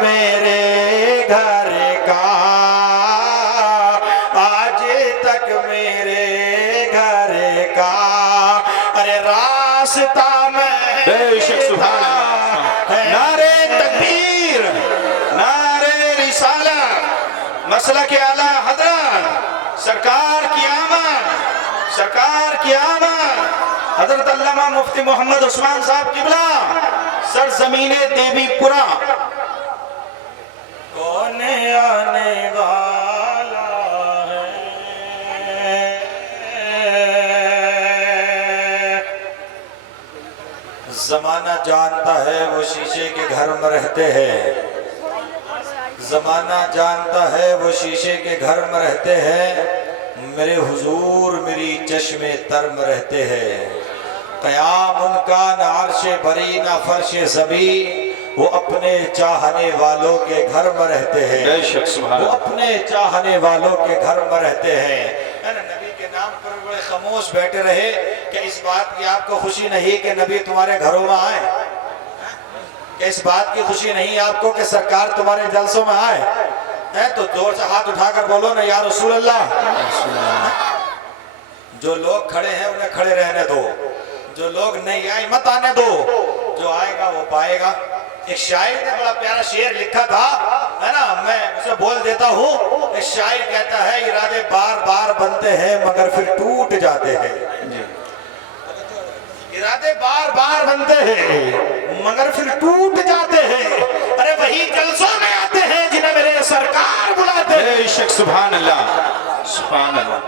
میرے گھر کا، آج تک میرے گھر کا، ارے راستہ میں بے شک سبحان اللہ، نعرہ تکبیر، نعرہ رسالت، مسلک اعلیٰ حضرت، سرکار کی آمد، سرکار کی آمد، حضرت علامہ مفتی محمد عثمان صاحب قبلہ، سرزمین دیوی پورا۔ کون آنے والا ہے، زمانہ جانتا ہے وہ شیشے کے گھر میں رہتے ہیں، زمانہ جانتا ہے وہ شیشے کے گھر میں رہتے ہیں، میرے حضور میری چشم تر میں رہتے ہیں، قیام ان کا نہ عرش بری نہ فرش زمین، وہ اپنے چاہنے والوں کے گھر میں رہتے ہیں، بے شک سبحان وہ اللہ، اپنے چاہنے والوں کے گھر میں رہتے ہیں۔ نبی کے نام پر بڑے خاموش بیٹھے رہے کہ اس بات کی آپ کو خوشی نہیں کہ نبی تمہارے گھروں میں آئے، کہ اس بات کی خوشی نہیں آپ کو کہ سرکار تمہارے جلسوں میں آئے، تو زور سے ہاتھ اٹھا کر بولو نا یا رسول اللہ۔ جو لوگ کھڑے ہیں انہیں کھڑے رہنے دو، جو لوگ نہیں آئے مت آنے دو، جو آئے گا وہ پائے گا۔ ایک شاعر نے بڑا پیارا شعر لکھا تھا، ہے نا، میں اسے بول دیتا ہوں۔ ایک شاعر کہتا ہے ارادے بار بار بنتے ہیں مگر پھر ٹوٹ جاتے ہیں، ارادے بار بار بنتے ہیں مگر پھر ٹوٹ جاتے ہیں، ارے وہی جلسوں میں آتے ہیں جنہیں میرے سرکار بلاتے ہیں، بے شک سبحان اللہ، سبحان اللہ،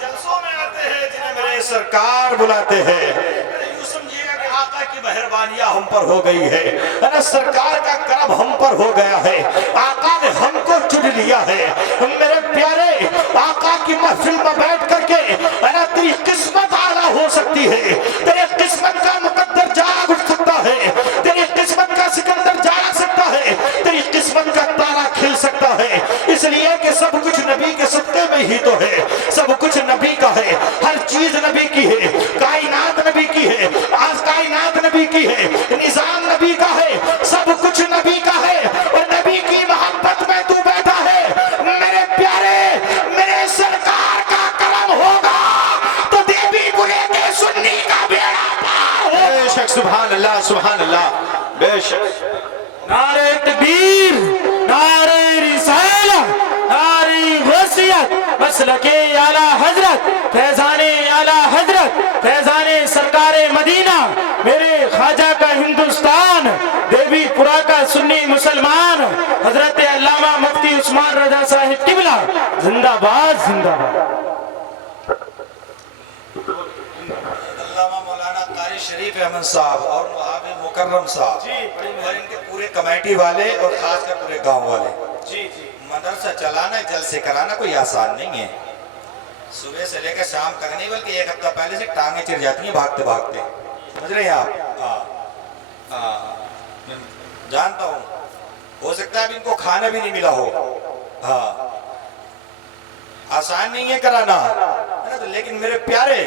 جلسوں میں آتے ہیں جنہیں میرے سرکار بلاتے ہیں۔ یوں سمجھیے گا کہ آقا کی مہربانیاں ہم پر ہو گئی ہے، سرکار کا کرم ہم پر ہو گیا ہے، آقا نے ہم کو چن لیا ہے۔ میرے پیارے آقا کی محفل میں بیٹھ کر کے تیری قسمت اعلیٰ ہو سکتی ہے، تیری قسمت کا مقدر جاگ اٹھ سکتا ہے، تیری قسمت کا سکندر جاگ سکتا ہے، تیری قسمت کا تارا کھل سکتا ہے، اس لیے کہ سب کچھ نبی کے صدقے میں ہی تو ہے، سب کچھ نبی کا ہے، ہر چیز نبی کی ہے، کائنات نبی کی ہے، آج کائنات نبی کی ہے، نظام نبی کا ہے، سب کچھ نبی کا ہے، اور نبی کی محبت میں تو بیٹھا ہے۔ میرے پیارے، میرے سرکار کا کرم ہوگا تو دیوی پورے کے سنی کا بیڑا پار ہو۔ بے شک سبحان اللہ، سبحان اللہ، بے شک، نعرہ تکبیر، نعرہ رسالت، نعرہ غوثیت، مسلک اعلیٰ حضرت، فیضان اعلیٰ حضرت، فیضان سرکار مدینہ، میرے خواجہ کا ہندوستان، دیوی پورا کا سنی مسلمان، حضرت علامہ مفتی عثمان رضا صاحب قبلہ، زندہ باد، زندہ باد۔ علامہ مولانا قاری شریف احمد صاحب اور محافظ مکرم صاحب اور ان کے پورے کمیٹی والے اور خاص کر پورے گاؤں والے، مدرسہ چلانا جلسے کرانا کوئی آسان نہیں ہے، صبح سے لے کر شام تک نہیں بلکہ ایک ہفتہ پہلے سے ٹانگیں چڑھ جاتی ہیں بھاگتے بھاگتے، سمجھ رہے ہیں آپ؟ جانتا ہوں ہو سکتا ہے اب ان کو کھانا بھی نہیں ملا ہو، آسان نہیں ہے کرانا، لیکن میرے پیارے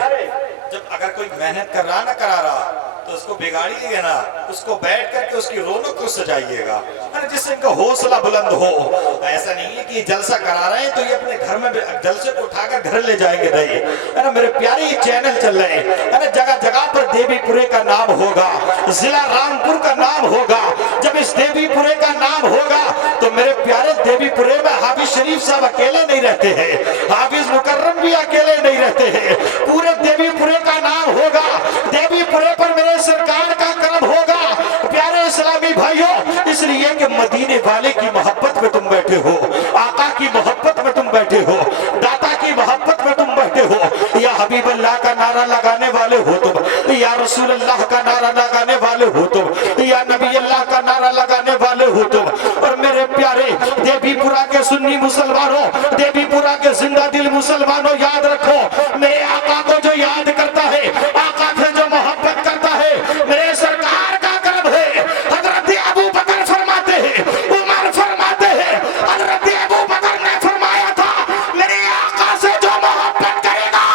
جب اگر کوئی محنت کر رہا نہ کرا رہا تو اس کو بگاڑیے گا نا، اس کو بیٹھ کر کے اس کی رونق کو سجائیے گا، جس سے ان کا حوصلہ بلند ہو۔ ایسا نہیں ہے کہ یہ جلسہ کرا رہے ہیں تو یہ اپنے گھر میں جلسے کو اٹھا کر گھر لے جائیں گے، نہیں ہے نا، میرے پیارے یہ چینل چل رہے ہیں، ہے نا، جگہ جگہ پر دیوی پورے کا نام ہوگا، ضلع رامپور کا نام ہوگا، جب اس دیوی پورے کا نام ہوگا تو میرے پیارے دیوی پورے میں حافظ شریف صاحب اکیلے نہیں رہتے ہیں، حافظ مکرم بھی اکیلے نہیں رہتے ہیں، پورے دیوی پورے کا نام ہوگا، دیوی پورے پر میرے سرکار کا کرم ہوگا۔ پیارے اسلامی بھائیوں، اس لیے کہ مدینے والے کی محبت میں تم بیٹھے ہو، آقا کی محبت میں تم بیٹھے ہو، داتا کی محبت میں تم بیٹھے ہو، یا حبیب اللہ کا نعرہ لگانے والے ہو تم، یا رسول اللہ کا نعرہ لگانے والے ہو تم، یا نبی اللہ کا نعرہ لگانے والے ہو تم۔ اور میرے پیارے دیوی پورا کے سنی مسلمانوں، دیوی پورا کے زندہ دل مسلمانوں، یاد رکھو میرے آقا کو جو یاد کرتا ہے، آقا سے جو محبت کرتا ہے، میرے سرکار کا کرم ہے۔ حضرت ابو بکر فرماتے ہیں، عمر فرماتے ہیں، حضرت ابو بکر نے فرمایا تھا میرے آقا سے جو محبت کرے گا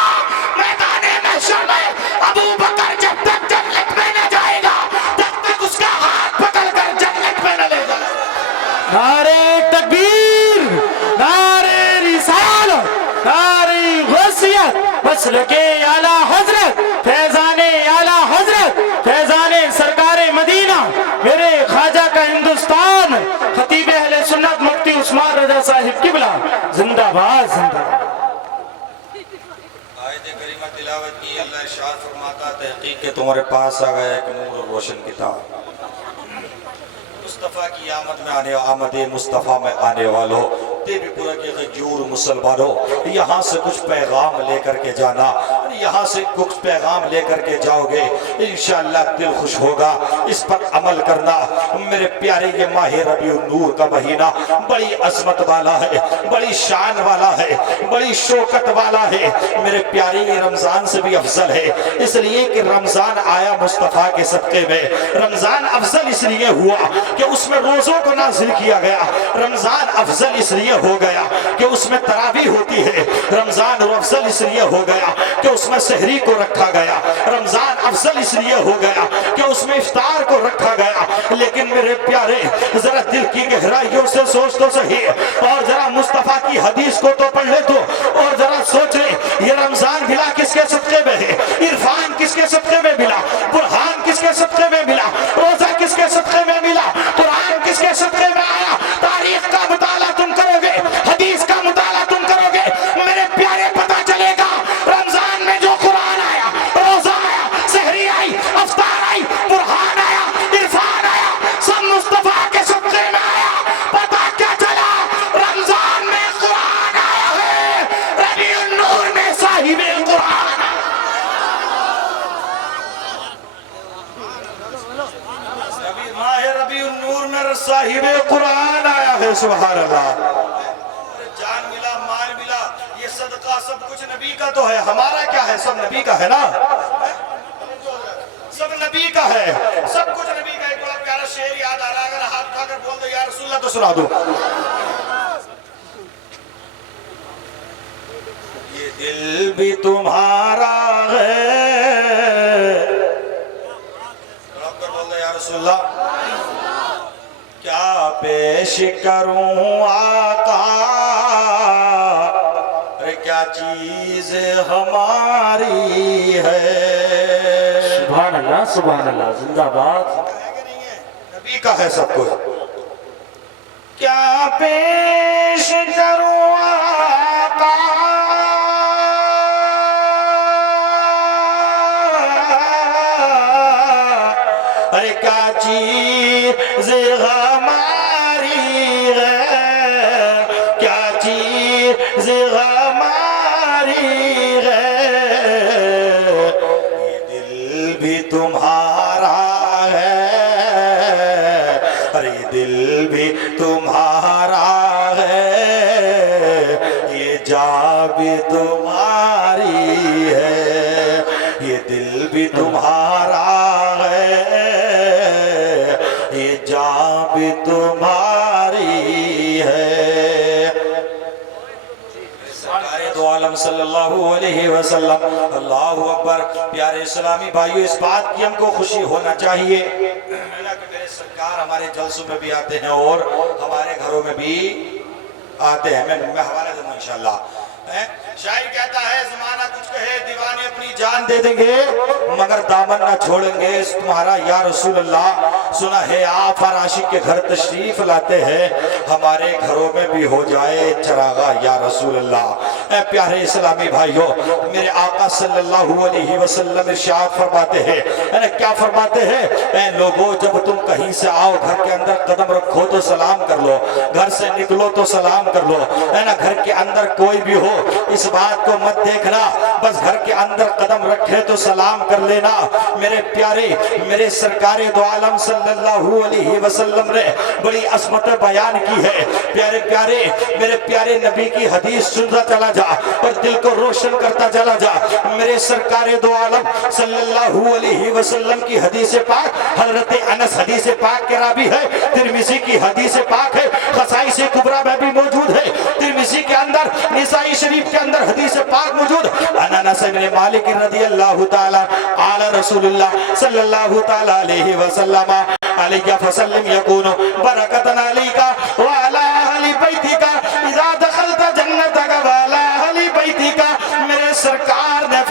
میدان محشر میں ابو بکر جب تک جنت میں نہ جائے گا تب تک اس کا ہاتھ پکڑ کر جنت میں نہ لے جائے گا۔ مسلک اعلی حضرت فیضان اعلی حضرت فیضان سرکار مدینہ میرے خواجہ کا ہندوستان خطیب اہل سنت مفتی عثمان رضا صاحب قبلہ زندہ باد زندہ باد۔ آیت کریمہ تلاوت کی، اللہ ارشاد فرماتا تحقیق کہ تمہارے پاس آ گیا ایک نور اور روشن کتاب، مصطفیٰ کی آمد مصطفیٰ میں آنے والوں، تے بھی پورا کے غیور مسلمانوں، یہاں سے کچھ پیغام لے کر کے جانا، یہاں سے کچھ پیغام لے کر کے جاؤ گے، انشاءاللہ دل خوش ہوگا، اس پر عمل کرنا۔ میرے پیارے یہ ماہ ربیع النور کا مہینہ بڑی عظمت والا ہے، بڑی شان والا ہے، بڑی شوکت والا ہے، میرے پیارے یہ رمضان سے بھی افضل ہے، اس لیے کہ رمضان آیا مصطفیٰ کے صدقے میں۔ رمضان افضل اس لیے ہوا کہ اس میں روزوں کو نازل کیا گیا، رمضان افضل اس لیے ہو گیا کہ اس میں تراویح ہوتی ہے، رمضان افضل اس لیے ہو گیا کہ اس میں سحری کو رکھا گیا، رمضان افضل اس لیے ہو گیا کہ اس میں افطار کو رکھا گیا۔ لیکن میرے پیارے ذرا دل کی گہرائیوں سے سوچ تو صحیح، اور ذرا مصطفیٰ کی حدیث کو تو پڑھ لے تو، اور ذرا سوچ لے یہ رمضان ملا کس کے صدقے میں ہے، عرفان کس کے صدقے میں ملا، برہان کس کے صدقے میں ملا، روزہ کس کے صدقے میں ملا، قرآن کس کے صدقے میں آیا۔ تاریخ کا مطالعہ تم کرو گے، حدیث کا مطالعہ تم کرو گے، میرے پیارے پتہ چلے گا رمضان میں جو قرآن آیا، روزہ آیا، سحری آئی، افطار آئی، برہان آیا، عرفان آیا، سب مصطفیٰ کے صدقے میں آیا۔ پتہ کیا چلا؟ رمضان میں قرآن آیا ہے، ربیع النور میں صاحب قرآن ماہ ربیع النور میں صاحب قرآن آیا ہے۔ سبحان اللہ، جان ملا، مال ملا، یہ صدقہ سب کچھ نبی کا تو ہے، ہمارا کیا ہے؟ سب نبی کا ہے نا، سب نبی کا ہے، سب کچھ نبی کا۔ ایک بڑا پیارا شعر یاد آ رہا، اگر ہاتھ اٹھا کر بول دو یا رسول اللہ تو سنا دو۔ یہ دل بھی تمہارا ہے، بول دو یا رسول اللہ، کیا پیش کروں آقا، کیا چیز ہماری ہے۔ سبحان اللہ سبحان اللہ، زندہ باد۔ نبی کا ہے سب کچھ۔ کیا پیش کروں آقا، ارے کیا چیز ہماری ہے، کیا چیز ہماری ہے، یہ دل بھی تمہارا ہے، ارے یہ دل بھی تمہارا ہے، یہ جاں بھی تمہاری ہے، یہ دل بھی تمہارا ہے، یہ جاں بھی تمہاری ہے۔ سرکار دو عالم صلی اللہ علیہ وسلم، اللہ اکبر۔ پیارے اسلامی بھائیو، اس بات کی ہم کو خوشی ہونا چاہیے کہ میرے سرکار ہمارے جلسوں میں بھی آتے ہیں اور ہمارے گھروں میں بھی آتے ہیں۔ میں حوالہ دوں انشاءاللہ۔ شاعر کہتا ہے زمانہ کچھ کہے دیوانے اپنی جان دے دیں گے مگر دامن نہ چھوڑیں گے تمہارا یا رسول اللہ۔ سنا ہے آپ ہر عاشق کے گھر تشریف لاتے ہیں، ہمارے گھروں میں بھی ہو جائے چراغا یا رسول اللہ۔ اے پیارے اسلامی بھائیو، میرے آقا صلی اللہ علیہ وسلم ارشاد فرماتے ہیں، کیا فرماتے ہیں؟ اے لوگو، جب تم کہیں سے آؤ گھر کے اندر قدم رکھو تو سلام کر لو، گھر سے نکلو تو سلام کر لو، گھر کے اندر کوئی بھی ہو اس بات کو مت دیکھنا، بس گھر کے اندر قدم رکھے تو سلام کر لینا۔ میرے پیارے، میرے سرکار دو عالم صلی اللہ علیہ وسلم نے بڑی عظمت بیان کی ہے۔ پیارے پیارے، میرے پیارے نبی کی حدیث سنتا چلا جا اور دل کو روشن کرتا چلا جا۔ میرے سرکار دو عالم صلی اللہ علیہ وسلم کی حدیث پاک، حضرت انس حدیث پاک کے راوی ہے، ترمذی کی حدیث پاک ہے، خصائص کبریٰ میں بھی موجود ہے، ترمذی کے اندر، نسائی شریف کے اندر حدیث پاک موجود۔ انس بن مالک رضی اللہ تعالی علی رسول اللہ صلی اللہ تعالی علیہ وسلم علیہ فسلم یکون برکتن علیکا وعلا اہل بیتکا اذا دخلت جنتک وعلا اہل بیتکا۔ میرے سرکار نے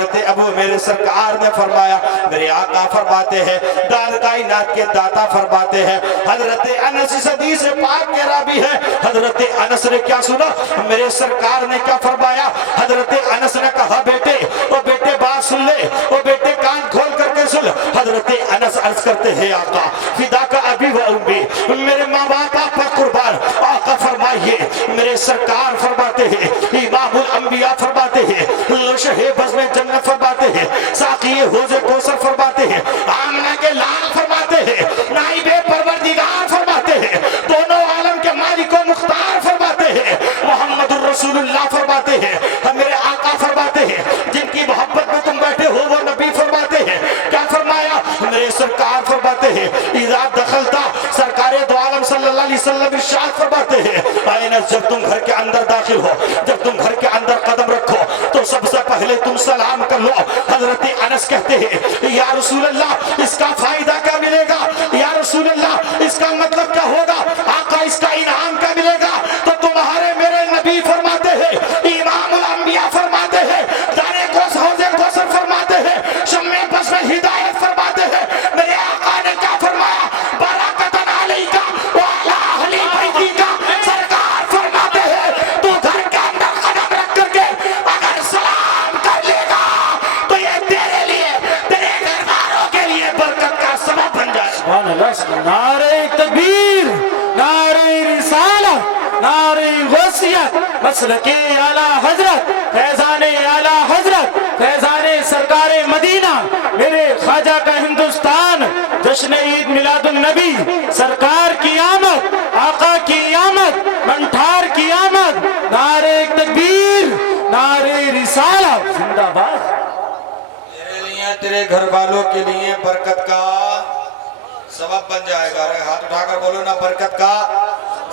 حضرت ابو میرے سرکار نے فرمایا، میرے آقا فرماتے ہیں، داد کائنات کے داتا فرماتے ہیں، حضرت انس اس حدیث پاک کے راوی ہے، حضرت انس نے کیا سنا، میرے سرکار نے کیا فرمایا، حضرت انس نے کہا بیٹے، او بیٹے بات سن لے، او بیٹے کان کھول کر کے سن، حضرت انس عرض کرتے ہیں آقا فدا کا ابی و امی، میرے ماں باپ آپ پر قربان، آقا فرمائیے، میرے سرکار فرماتے ہیں، امام الانبیاء فرماتے ہیں، لوشہ بزم جنت فرماتے ہیں، ساقی حوض کوثر فرماتے ہیں، آمنہ کے لال فرماتے ہیں، نائب پروردگار فرماتے ہیں، دونوں عالم کے مالک و مختار فرماتے ہیں، محمد الرسول اللہ فرماتے ہیں، میرے آقا فرماتے ہیں، جن کی محبت میں تم بیٹھے ہو وہ نبی فرماتے ہیں، کیا فرمایا، میرے سرکار فرماتے ہیں، اذا دخلتا، سرکار دو عالم صلی اللہ علیہ وسلم ارشاد فرماتے ہیں، اینس جب تم گھر کے اندر داخل ہو، جب تم گھر کے اندر قدم رکھو تو سب سے پہلے تم سلام کر لو۔ حضرت انس کہتے ہیں یا رسول اللہ اس کا فائدہ کیا ملے گا، یا رسول اللہ اس کا مطلب کیا ہوگا، آقا اس کا انعام کیا ملے گا، تو تمہارے میرے نبی فرماتے ہیں، امام الانبیاء فرماتے ہیں، دانے کوس حوض کوثر فرماتے ہیں، شمع بس میں ہدایت فرماتے ہیں، میرے آقا نے کیا فرمایا، برکتن علیکا وعلا اہل بیتکا، سرکار فرماتے ہیں تو گھر کے اندر قدم رکھ کر کے اگر سلام کر لے گا تو یہ تیرے لیے تیرے گھر والوں کے لیے برکت کا سبب بن جائے۔ سبحان اللہ، نعرہ تکبیر، نعرہ رسالت، نعرہ غوثیت، مسلک اعلیٰ حضرت، فیضان اعلیٰ حضرت، فیضان سرکار مدینہ، میرے خواجہ کا ہندوستان، جشن عید میلاد النبی، سرکار کی آمد، آقا کی آمد، منٹھار کی آمد، نعرہ تکبیر، نعرہ رسالت، زندہ باد۔ تیرے لیے تیرے گھر والوں کے لیے برکت کا سبب بن جائے گا، ہاتھ اٹھا کر بولو نا، برکت کا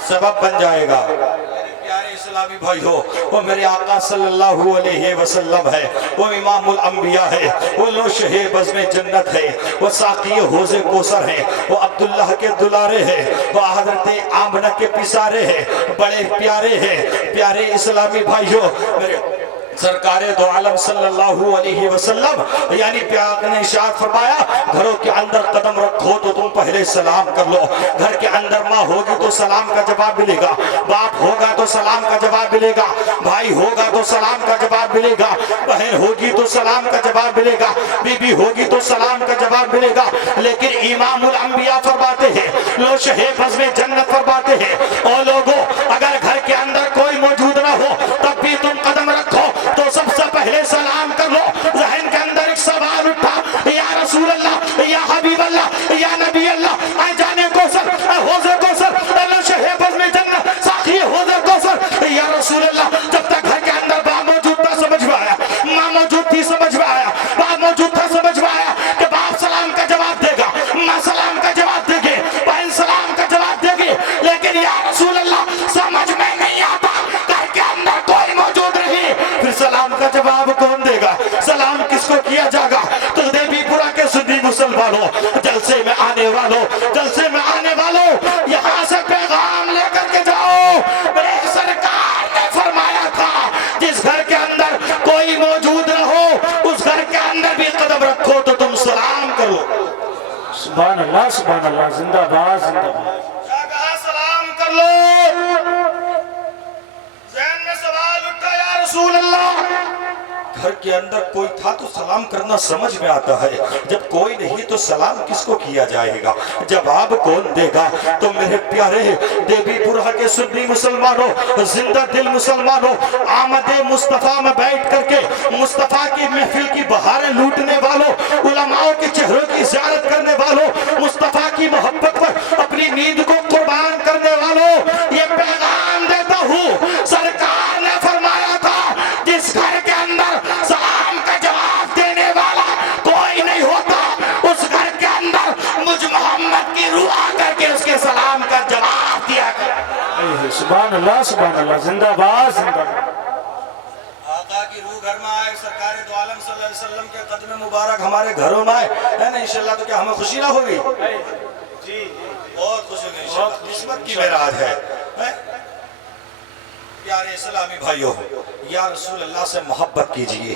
سبب بن جائے گا۔ میرے پیارے اسلامی بھائی ہو، وہ میرے آقا صلی اللہ علیہ وسلم ہے، وہ امام الانبیاء ہے، وہ لوشہ بزم جنت ہے، وہ ساقی حوض کوثر ہے، وہ عبداللہ کے دلارے ہیں، وہ حضرت آمنہ کے پسارے ہیں، بڑے پیارے ہیں۔ پیارے اسلامی بھائی ہو، میرے سرکار دو عالم صلی اللہ علیہ وسلم یعنی پیار نے ارشاد فرمایا، گھروں کے اندر قدم رکھو تو تم پہلے سلام کر لو۔ گھر کے اندر ماں ہوگی تو سلام کا جواب ملے گا، باپ ہوگا تو سلام کا جواب ملے گا، بھائی ہوگا تو سلام کا جواب ملے گا، بہن ہوگی تو سلام کا جواب ملے گا، بی بی ہوگی تو سلام کا جواب ملے گا۔ لیکن امام الانبیاء فرماتے ہیں، لوشہ بزم جنت فرماتے ہیں، او لوگو اگر گھر کے اندر کوئی موجود نہ ہو تب بھی تم قدم رکھو تو سب سے پہلے سلام کر لو۔ ذہن کے اندر ایک سوال اٹھا، یا رسول اللہ، یا حبیب اللہ، یا نبی اللہ، اے جانے کوثر، اے حوض کوثر، اے لوشہ بزم جنت، ساقی حوض کوثر، یا رسول اللہ، جب تک گھر کے اندر باپ موجود تھا سمجھ میں آیا، ماں موجود تھی سمجھ میں آیا، باپ موجود تھا سمجھ میں آیا کہ باپ سلام کا جواب دے گا، ماں سلام کا جواب دے گی، بہن سلام کا جواب دے گی، لیکن یا رسول اللہ سمجھ میں نہیں آتا، گھر کے اندر کوئی موجود نہیں، پھر سلام کا جواب کون دے گا، سلام کس کو کیا جائے گا؟ تو دیوی پورا کے سنی مسلمانوں، جلسے میں آنے والوں، جلسے میں آنے والوں، یہاں سے پیغام لے کر کے جاؤ، میرے سرکار نے فرمایا تھا جس گھر کے اندر کوئی موجود نہ ہو اس گھر کے اندر بھی قدم رکھو تو تم سلام کرو۔ سبحان اللہ، سبحان اللہ، زندہ باد، زندہ باد۔ کیا کہا؟ سلام کر لو۔ ذہن میں سوال اٹھا، یا رسول اللہ گھر کے اندر کوئی تھا تو سلام کرنا سمجھ میں آتا ہے، جب کوئی نہیں تو سلام کس کو کیا جائے گا، جواب کون دے گا؟ تو میرے پیارے دیوی پورہ کے سنی مسلمانوں، زندہ دل مسلمانوں، آمد مصطفیٰ میں بیٹھ کر کے مصطفیٰ کی محفل کی بہاریں لوٹنے والوں، علماء کے چہروں کی زیارت کرنے والوں، مصطفیٰ کی محبت پر اپنی نیند کو قربان کرنے والوں، یہ پیغام دیتا ہوں، سرکار نے فرمایا تھا جس گھر کے اندر سلام کا جواب دینے والا کوئی نہیں ہوتا اس گھر کے اندر مجھ محمد کی روح آ کر کے اس کے سلام کا جواب دیا کرے۔ سبحان اللہ، سبحان اللہ، زندہ باد، زندہ باد۔ آقا کی روح گھر میں آئے، سرکار دو عالم صلی اللہ علیہ وسلم کے قدم مبارک ہمارے گھروں میں آئے، ہے نا انشاءاللہ، تو کیا ہمیں خوشی نہ ہوگی؟ بہت خوش ہوگی انشاءاللہ، قسمت کی معراج ہے۔ پیارے اسلامی بھائیوں، یا رسول اللہ سے محبت کیجئے،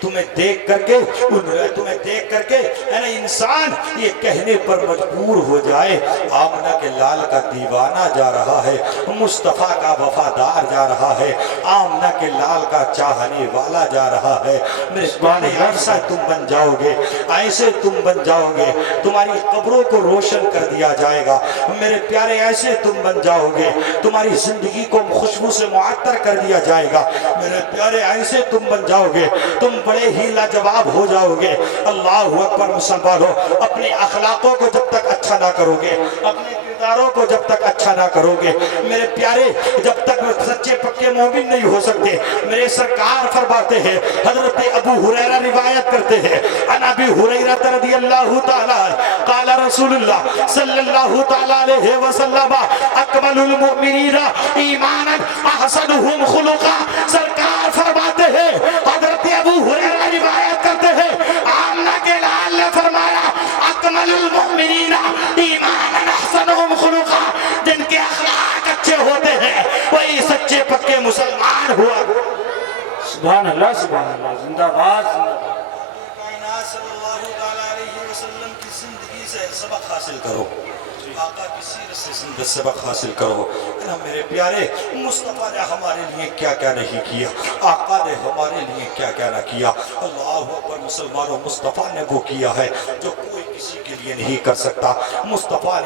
تمہیں دیکھ کر کے ہے نا انسان یہ کہنے پر مجبور ہو جائے آمنہ کے لال کا دیوانہ جا رہا ہے، مصطفیٰ کا وفادار جا رہا ہے، آمنہ کے لال کا چاہنے والا جا رہا ہے۔ میرے پیارے ایسا تم بن جاؤ گے، ایسے تم بن جاؤ گے، تمہاری قبروں کو روشن کر دیا جائے گا۔ میرے پیارے ایسے تم بن جاؤ گے، تمہاری زندگی کو خوشبو سے معطر کر دیا جائے گا۔ میرے پیارے ایسے تم بن جاؤ گے، تم بڑے ہی لاجواب ہو جاؤ گے۔ اللہ اکبر مسلمانوں، اپنے اخلاقوں کو جب تک اچھا نہ کرو گے، اپنے کرداروں کو جب تک اچھا نہ کرو گے، میرے پیارے جب تک سچے پکے مومن نہیں ہو سکتے۔ میرے سرکار فرماتے ہیں، حضرت ابو ہریرہ روایت کرتے ہیں، عن ابی ہریرہ رضی اللہ تعالی قال رسول اللہ صلی اللہ تعالی علیہ وسلم اکمل المؤمنین ایمانا احسنهم خلقا۔ سرکار فرماتے ہیں، حضرت ابو ہریرہ روایت کرتے ہیں، آمنہ کے لال نے فرمایا اکمل المؤمنین ایمانا احسنهم خلقا، جن کے اخلاق اچھے ہوتے ہیں وہی سچے پکے مسلمان ہوا۔ سبحان اللہ، سبحان اللہ، زندہ باد، زندہ باد۔ کائنات صلی اللہ علیہ وسلم کی زندگی سے سبق حاصل کرو، آقا کی سیرت سے سبق حاصل کرو۔ میرے پیارے، مصطفیٰ نے ہمارے لیے کیا کیا نہیں کیا، آقا نے ہمارے لیے کیا کیا نہ کیا۔ اللہ اکبر مسلمانوں، مصطفیٰ نے وہ کیا ہے جو کوئی کسی کے لیے نہیں کر سکتا۔ مصطفیٰ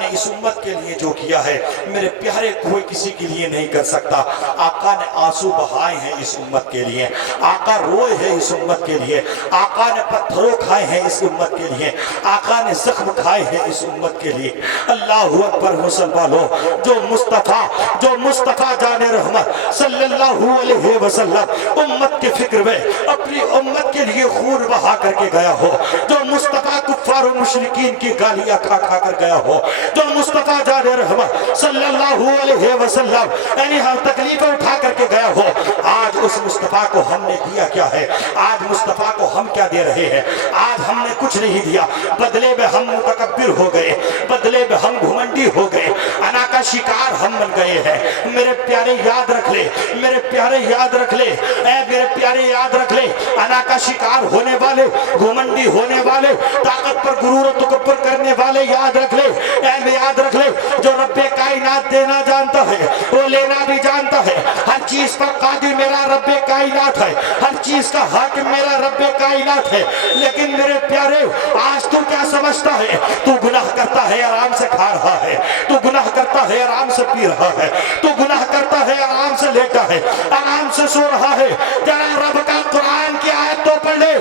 نے اس امت کے لیے جو کیا ہے میرے پیارے کوئی کسی کے لیے نہیں کر سکتا۔ آقا نے آنسو بہائے ہیں اس امت کے لیے، آقا روئے ہیں اس امت کے لیے، آقا نے پتھروں کھائے ہیں اس امت کے لیے، آقا نے زخم کھائے ہیں اس امت کے لیے۔ اللہ اکبر مسلمانوں، جو مصطفیٰ جان رحمت صلی اللہ علیہ وسلم امت کے فکر میں اپنی امت کے لیے خون بہا کر کے گیا ہو، جو مصطفیٰ کفار و مشرکین کی گالیاں کھا کھا کر گیا ہو، جو مصطفیٰ جان رحمت صلی اللہ علیہ وسلم یعنی ہم تکلیفیں اٹھا کر کے گیا ہو، آج اس مصطفیٰ کو ہم نے دیا کیا ہے؟ آج مصطفیٰ کو ہم کیا دے رہے ہیں؟ آج ہم نے کچھ نہیں دیا، بدلے میں ہم متکبر ہو گئے، بدلے میں ہم گھمنڈی ہو گئے، انا کا شکار ہم بن گئے ہیں۔ میرے پیارے یاد رکھ لے، میرے پیارے یاد رکھ لے، اے میرے پیارے یاد رکھ لے، انا کا شکار ہونے والے، گھمنڈی ہونے والے، طاقت پر غرور و تکبر کرنے والے یاد رکھ لے، اے یاد رکھ لے، جو رب کائنات دینا جانتا ہے وہ لینا بھی جانتا ہے، ہر چیز پر قادر میرا رب کائنات ہے، ہر چیز کا حاکم میرا رب کائنات ہے۔ لیکن میرے پیارے آج تو کیا سمجھتا ہے؟ تو گناہ کرتا ہے آرام سے کھا رہا ہے، تو گناہ کرتا ہے آرام سے پی رہا ہے، تو گناہ کرتا ہے آرام سے لیٹا ہے، آرام سے سو رہا ہے۔ ذرا رب کا قرآن کی آیت تو پڑھ لے،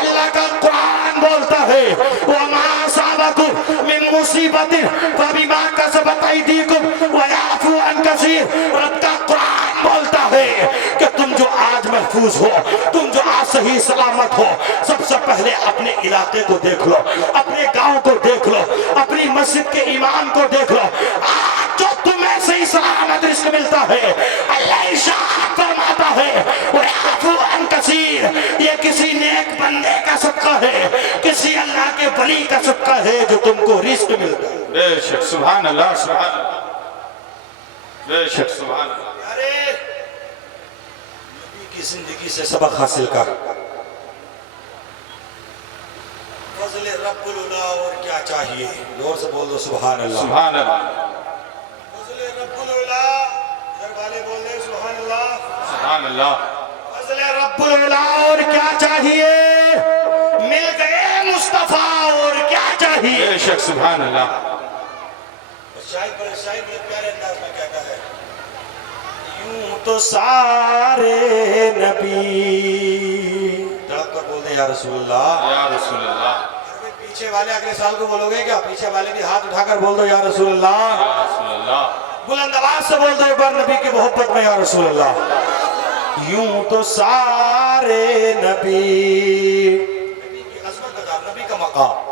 اللہ کا قرآن بولتا ہے وَمَا أَصَابَكُم مِّن مُّصِيبَةٍ فَبِمَا كَسَبَتْ أَيْدِيكُمْ وَيَعْفُو عَن كَثِيرٍ۔ رب کا قرآن بولتا ہے کہ تم جو آج محفوظ ہو، تم جو آج صحیح سلامت ہو، سب سے پہلے اپنے علاقے کو دیکھ لو، اپنے گاؤں کو دیکھ لو، اپنی مسجد کے امام کو دیکھ لو۔ آج جو تمہیں صحیح سلامت رزق ملتا ہے، اللہ ارشاد فرماتا ہے وَيَعْفُو عَن كَثِيرٍ، یہ کسی نیک بندے کا صدقہ ہے، کسی اللہ کے ولی کا صدقہ ہے جو تم کو رزق ملتا ہے۔ بے شک، سبحان اللہ، سبحان اللہ، بے شک، سبحان اللہ۔ ارے نبی کی زندگی سے سبق حاصل کر، فضل رب العلا اور کیا چاہیے؟ زور سے بول دو سبحان اللہ، سبحان اللہ، فضل رب العلا، گھر والے بول دیں سبحان اللہ، سبحان اللہ، فضل رب العلا اور کیا چاہیے؟ مل گئے مصطفیٰ اور کیا چاہیے؟ بے شک، سبحان اللہ۔ شاید بڑے پیارے انداز میں کہتا ہے یوں تو سارے نبی، دڑک کر بول دیں یا رسول اللہ، یا رسول اللہ، پیچھے والے اگلے سال کو بولو گے کیا؟ پیچھے والے بھی ہاتھ اٹھا کر بول دو یا رسول اللہ، یا رسول اللہ، بلند آواز سے بول دو ایک بار نبی کی محبت میں یا رسول اللہ۔ یوں تو سارے نبی، نبی کی عظمت بتا، نبی کا مقام،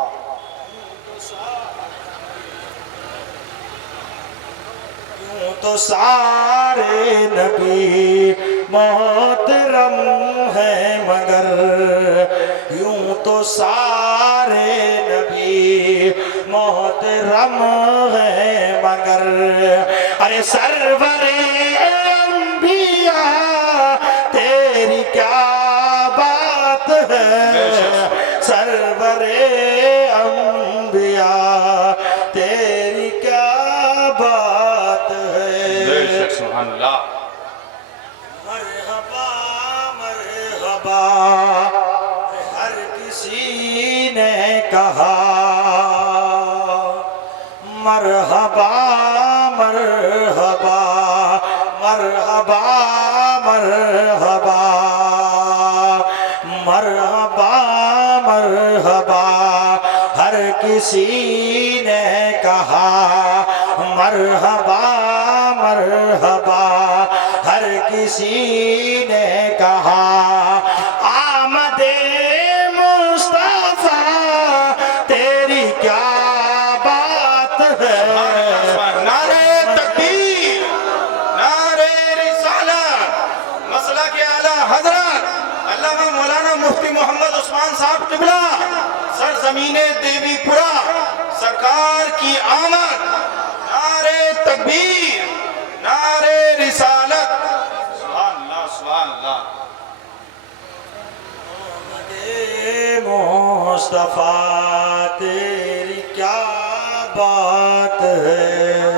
یوں تو سارے نبی محترم ہیں مگر، یوں تو سارے نبی محترم ہیں مگر، ارے سرور انبیاء تیری کیا سبحان اللہ مرحبا مرحبا ہر کسی نے کہا مرحبا مرحبا مرحبا مرحبا مرحبا مرحبا ہر کسی نے کہا مرحبا مرحبا ہر کسی نے کہا آمد مصطفیٰ تیری کیا بات ہے نعرہ تکبیر نعرہ رسالت مسئلہ کے اعلیٰ حضرت علامہ مولانا مفتی محمد عثمان صاحب قبلہ سرزمین دیوی پورا سرکار کی آمد نعرہ تکبیر نعرہ رسالت سبحان اللہ سبحان اللہ مصطفیٰ تیری کیا بات ہے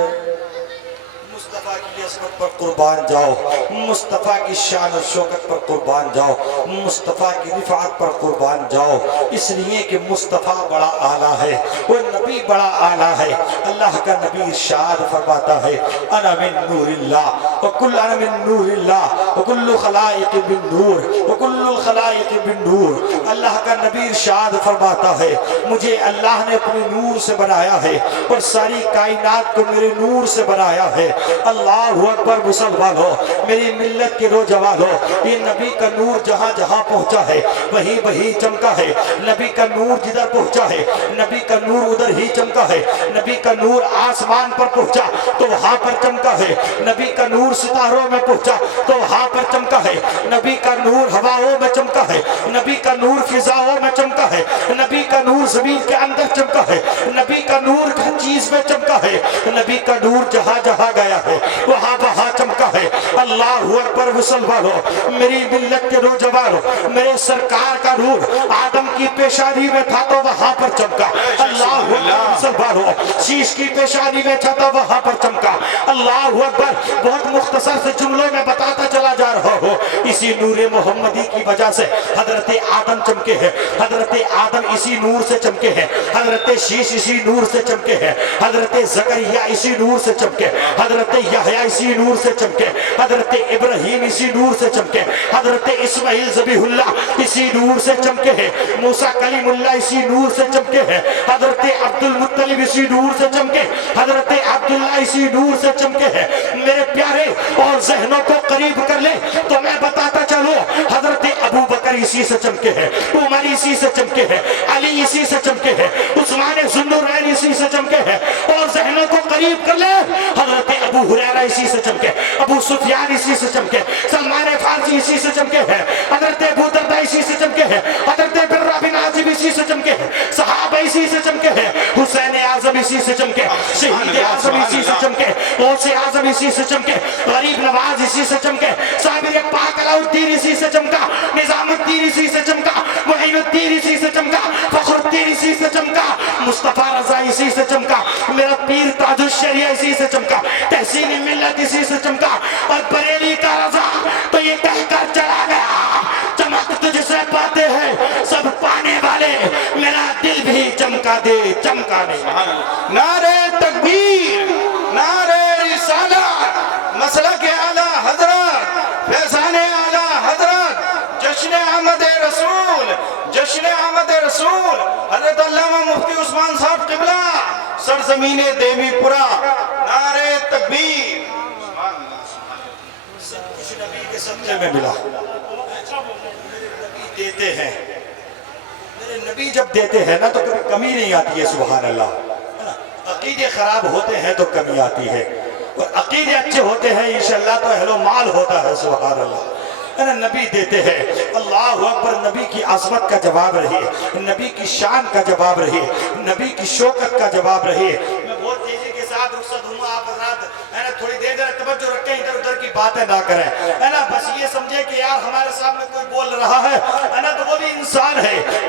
مصطفیٰ کی عظمت پر قربان جاؤ مصطفیٰ کی شان و شوکت پر قربان جاؤ مصطفیٰ کی رفعت پر قربان جاؤ اس لیے کہ مصطفیٰ بڑا اعلیٰ ہے وہ نبی بڑا اعلیٰ ہے اللہ کا نبی ارشاد فرماتا ہے انا من نور اللہ وکل انا من نور اللہ وکل خلائق من نور وکل الخلائق من نور اللہ کا نبی ارشاد فرماتا ہے مجھے اللہ نے اپنے نور سے بنایا ہے اور ساری کائنات کو میرے نور سے بنایا ہے اللہ اکبر مسلمان ہو میری ملت کے نوجوان ہو یہ نبی کا نور جہاں جہاں پہنچا ہے وہی وہی چمکا ہے نبی کا نور جدھر پہنچا ہے نبی کا نور ادھر ہی چمکا ہے نبی کا نور آسمان پر پہنچا تو وہاں پر چمکا ہے نبی کا نور ستاروں میں پہنچا تو وہاں پر چمکا ہے نبی کا نور ہواؤں میں چمکا ہے نبی کا نور فضاؤں میں چمکا ہے نبی کا نور زمین کے اندر چمکا ہے نبی کا نور ہر چیز میں چمکا ہے نبی کا نور جہاں جہاں گیا ہے وہاں وہاں چمکا ہے اللہ اکبر مسلمانوں میری ملت کے نوجوانوں میرے سرکار کا نور آدم کی پیشانی میں تھا تو وہاں پر چمکا اللہ اکبر مسلمانوں شیش کی پیشانی میں تھا تو وہاں پر چمکا اللہ اکبر بہت مختصر سے جملوں میں بتاتا چلا جا رہا ہوں اسی نور محمدی کی وجہ سے حضرت آدم چمکے ہیں حضرت آدم اسی نور سے چمکے ہیں حضرت شیش اسی نور سے چمکے ہیں حضرت زکریا اسی نور سے چمکے حضرت یحییٰ اسی نور سے چمکے حضرت ابراہیم اسی نور سے چمکے حضرت اسماعیل ذبیح اللہ اسی نور سے چمکے ہیں موسیٰ کلیم اللہ اسی نور سے چمکے ہیں حضرت عبد المطلب اسی نور سے چمکے حضرت عبداللہ اسی نور سے چمکے ہیں میرے پیارے اور ذہنوں کو قریب کر لے تو میں بتاتا چلوں حضرت ابو بکر اسی سے چمکے ہیں عمر اسی سے چمکے ہیں علی اسی سے چمکے ہیں عثمان ذوالنورین اسی سے چمکے ہیں اور ذہنوں کو قریب کر لے حضرت ابو ہریرہ اسی سے چمکے ابو سفیان اسی سے چمکے سلمان فارسی اسی سے چمکے ہیں حضرت ابو دردہ اسی سے چمکے ہیں حضرت برہ بن عازب اسی سے چمکے ہیں صحابہ اسی سے چمکے ہیں حسین اعظم اسی سے چمکے شہید اعظم اسی سے چمکے غوث اعظم اسی سے چمکے غریب نواز اسی سے چمکے صابر پاک علاء الدین اسی سے چمکا نظام الدین اسی سے چمکا معین الدین اسی سے چمکا فخر الدین اسی سے چمکا مصطفیٰ رضا اسی سے چمکا میرا پیر تاج الشریعہ اسی سے چمکا تحسین ملت اسی سے چمکا اور بریلی کا رضا تو یہ کہہ کر چلا گیا چمک تجھ سے پاتے ہیں سب پانے والے میرا دل بھی چمکا دے چمکا نہیں نعرہ تکبیر نعرہ رسالت مسئلہ کے اعلیٰ حضرت فیضان اعلیٰ حضرت جشن احمد رسول جشن احمد رسول حضرت علامہ مفتی عثمان صاحب قبلہ سرزمین دیوی پورا نعرہ تکبیر سب کچھ نبی کے صدقے میں ملا نبی دیتے ہیں میرے نبی جب دیتے ہیں نا تو کبھی کمی نہیں آتی ہے سبحان اللہ عقیدے خراب ہوتے ہیں تو کمی آتی ہے اور عقیدے اچھے ہوتے ہیں انشاءاللہ تو اہل و مال ہوتا ہے سبحان اللہ نبی دیتے ہیں اللہ اکبر نبی کی عظمت کا جواب رہے نبی کی شان کا جواب رہے نبی کی شوکت کا جواب رہے میں بہت تیزی کے ساتھ رخصت ہوں آپ حضرات تھوڑی دیر توجہ رکھیں ادھر ادھر کی باتیں نہ کریں ہے نا بس یہ سمجھے کہ یار ہمارے سامنے کوئی بول رہا ہے نا تو وہ بھی انسان ہے